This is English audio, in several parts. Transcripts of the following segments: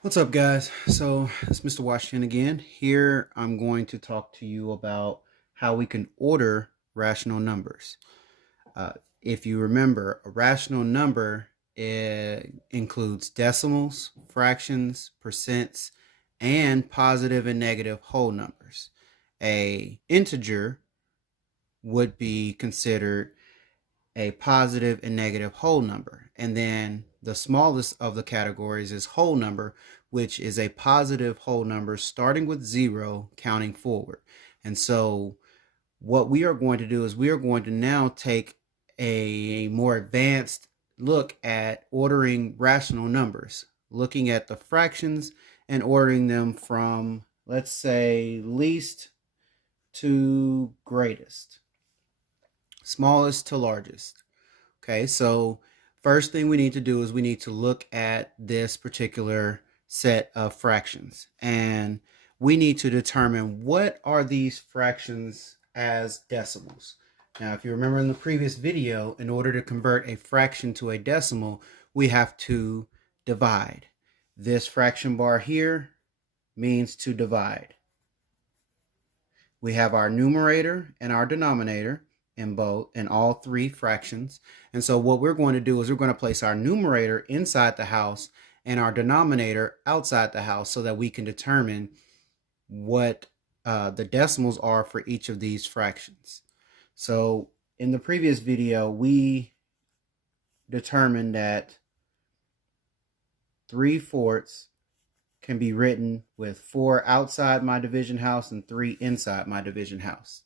What's up, guys? So, it's Mr. Washington again. Here, I'm going to talk to you about how we can order rational numbers. Uh, if you remember, a rational number includes decimals, fractions, percents, and positive and negative whole numbers. A integer would be considered a positive and negative whole number. And then the smallest of the categories is whole number, which is a positive whole number starting with zero, counting forward. And so what we are going to do is we are going to now take a more advanced look at ordering rational numbers, looking at the fractions and ordering them from, let's say, least to greatest, smallest to largest. Okay, so first thing we need to do is we need to look at this particular set of fractions, and we need to determine what are these fractions as decimals. Now, if you remember in the previous video, in order to convert a fraction to a decimal, we have to divide. This fraction bar here means to divide. We have our numerator and our denominator in all three fractions. And so what we're going to do is we're going to place our numerator inside the house and our denominator outside the house so that we can determine what the decimals are for each of these fractions. So in the previous video, we determined that 3/4 can be written with 4 outside my division house and 3 inside my division house.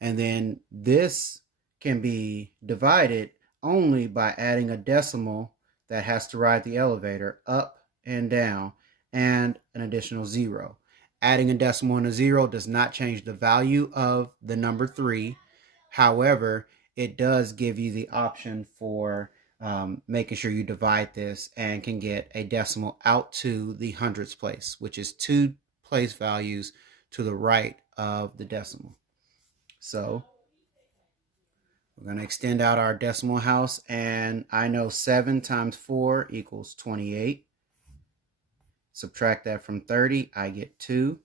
And then this can be divided only by adding a decimal that has to ride the elevator up and down and an additional zero. Adding a decimal and a zero does not change the value of the number 3. However, it does give you the option for making sure you divide this and can get a decimal out to the hundredths place, which is 2 place values to the right of the decimal. So we're going to extend out our decimal house, and I know 7 times 4 equals 28. Subtract that from 30, I get 2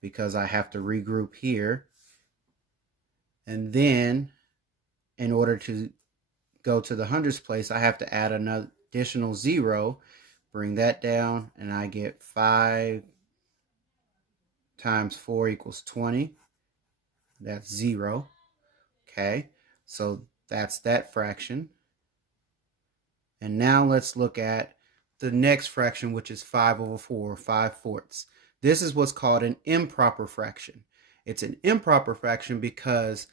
because I have to regroup here. And then in order to go to the hundredths place, I have to add an additional 0, bring that down, and I get 5 times 4 equals 20. That's 0. Okay, so that's that fraction. And now let's look at the next fraction, which is 5/4, 5/4. This is what's called an improper fraction. It's an improper fraction because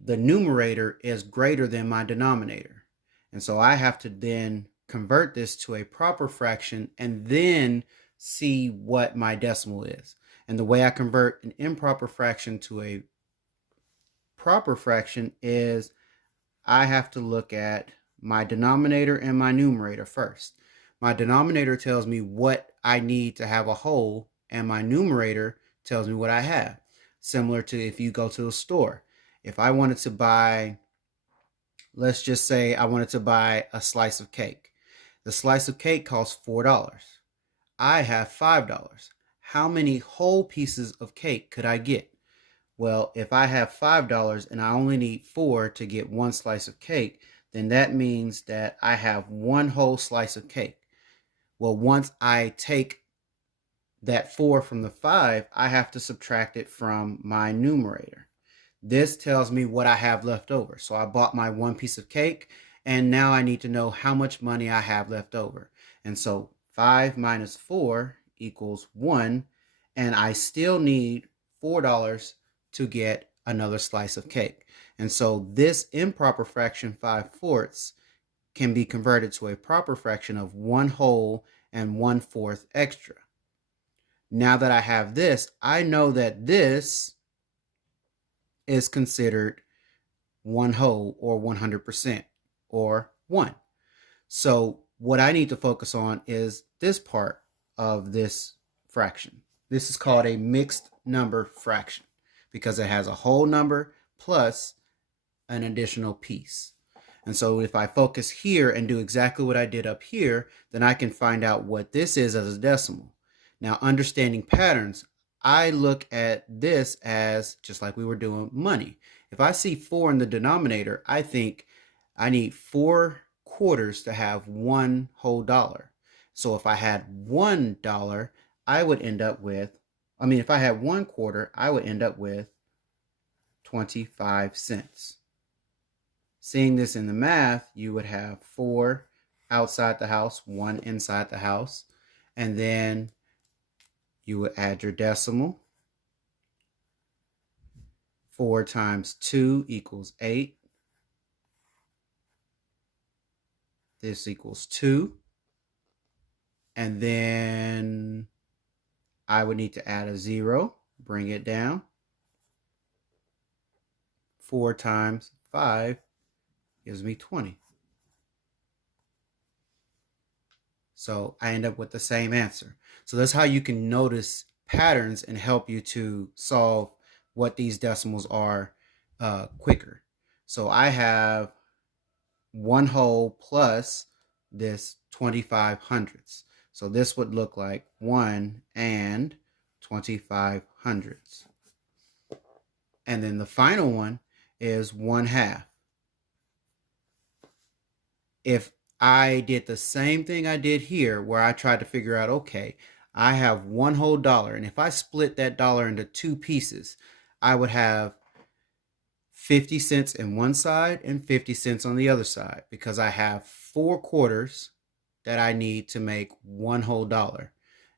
the numerator is greater than my denominator. And so I have to then convert this to a proper fraction and then see what my decimal is. And the way I convert an improper fraction to a proper fraction is I have to look at my denominator and my numerator first. My denominator tells me what I need to have a whole, and my numerator tells me what I have. Similar to if you go to a store. If I wanted to buy, let's just say I wanted to buy a slice of cake. The slice of cake costs $4. I have $5. How many whole pieces of cake could I get? Well, if I have $5 and I only need 4 to get one slice of cake, then that means that I have one whole slice of cake. Well, once I take that 4 from the 5, I have to subtract it from my numerator. This tells me what I have left over. So I bought my one piece of cake, and now I need to know how much money I have left over. And so 5 minus 4 equals 1, and I still need $4 to get another slice of cake. And so this improper fraction 5/4 can be converted to a proper fraction of 1 whole and 1/4 extra. Now that I have this, I know that this is considered 1 whole or 100% or 1. So what I need to focus on is this part of this fraction. This is called a mixed number fraction because it has a whole number plus an additional piece. And so if I focus here and do exactly what I did up here, then I can find out what this is as a decimal. Now, understanding patterns, I look at this as just like we were doing money. If I see 4 in the denominator, I think I need 4 quarters to have one whole dollar. So if I had $1, I would end up with, if I had 1 quarter, I would end up with 25 cents. Seeing this in the math, you would have 4 outside the house, 1 inside the house, and then you would add your decimal. 4 times 2 equals 8. This equals 2. And then I would need to add a 0, bring it down. 4 times 5 gives me 20. So I end up with the same answer. So that's how you can notice patterns and help you to solve what these decimals are quicker. So I have 1 whole plus this 25 hundredths. So this would look like 1 and 25 hundredths. And then the final one is 1/2. If I did the same thing I did here, where I tried to figure out, okay, I have 1 whole dollar, and if I split that dollar into 2 pieces, I would have 50 cents in one side and 50 cents on the other side, because I have 4 quarters that I need to make 1 whole dollar.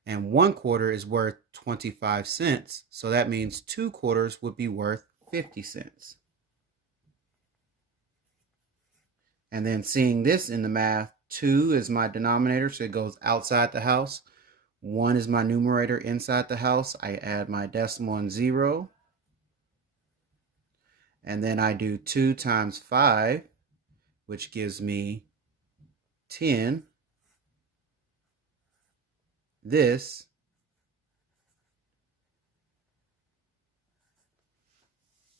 And 1 quarter is worth 25 cents. So that means 2 quarters would be worth 50 cents. And then seeing this in the math, 2 is my denominator, so it goes outside the house. 1 is my numerator inside the house. I add my decimal and 0. And then I do 2 times 5, which gives me 10. This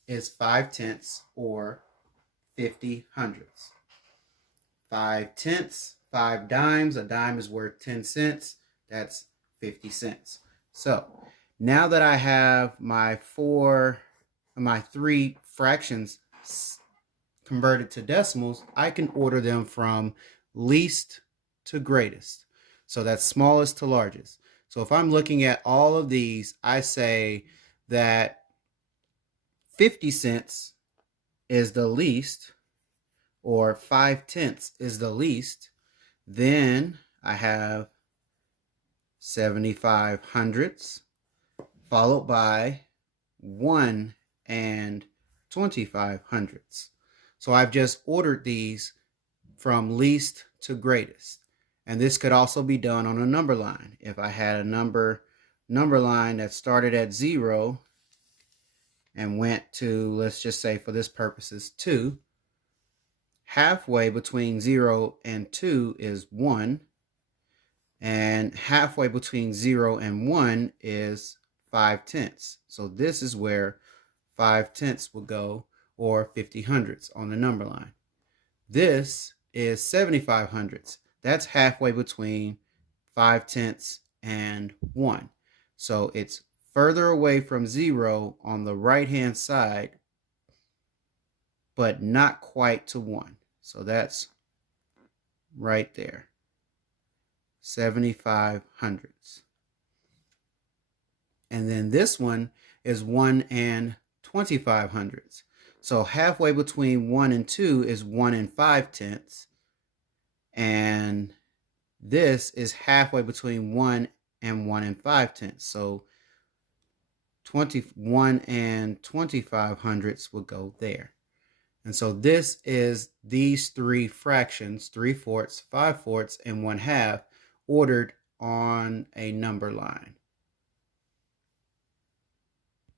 is 5/10 or 50 hundredths. 5/10, 5 dimes. A dime is worth 10 cents. That's 50 cents. So now that I have my 3 fractions converted to decimals, I can order them from least to greatest. So that's smallest to largest. So if I'm looking at all of these, I say that 50 cents is the least, or 5/10 is the least. Then I have 75 hundredths, followed by 1 and 25 hundredths. So I've just ordered these from least to greatest. And this could also be done on a number line. If I had a number line that started at 0 and went to, let's just say for this purposes, 2, halfway between 0 and 2 is 1, and halfway between 0 and 1 is 5/10. So this is where 5/10 will go, or 50 hundredths on the number line. This is 75 hundredths. That's halfway between 5/10 and 1. So it's further away from 0 on the right-hand side, but not quite to 1. So that's right there. 75 hundredths. And then this one is 1 and 25 hundredths. So halfway between 1 and 2 is 1 and 5/10. And this is halfway between 1 and 1 and 5/10. So 21 and 25 hundredths will go there. And so this is these 3 fractions, 3/4, 5/4, and 1/2, ordered on a number line.